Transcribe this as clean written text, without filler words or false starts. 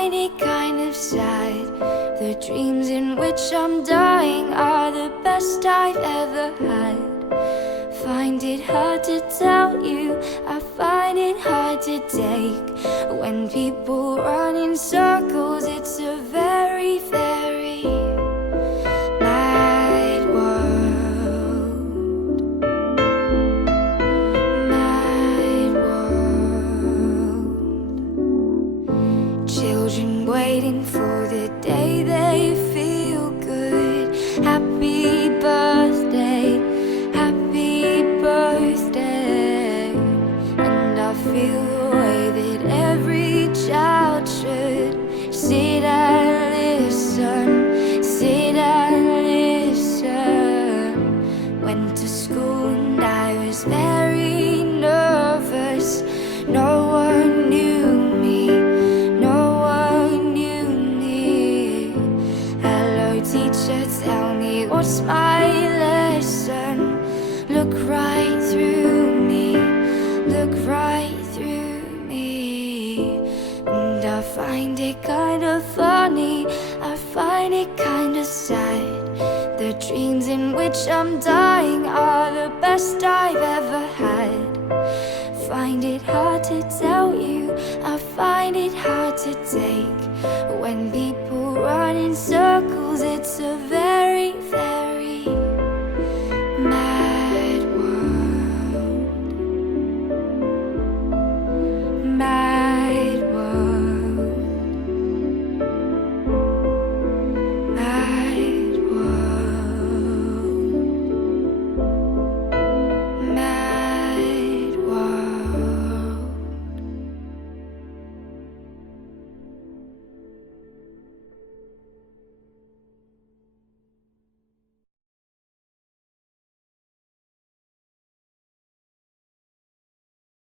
find it kind of sad. The dreams in which I'm dying are the best I've ever had. Find it hard to tell you, I find it hard to take. When people run in circles, it's a very, very mad world. Mad world. Children waiting for the day they feel good. Happy birthday, happy birthday. And I feel the way that every child should. Sit and listen, sit and listen. Went to school and I was very nervous. No one knew me, no one knew me. Hello teacher, tell me what's my lesson. Look right through me, look right through me. And I find it kind of funny, I find it kind of sad. The dreams in which I'm dying are the best I've ever had. Find it hard to tell you, I find it hard to take. When people run in circles, it's a very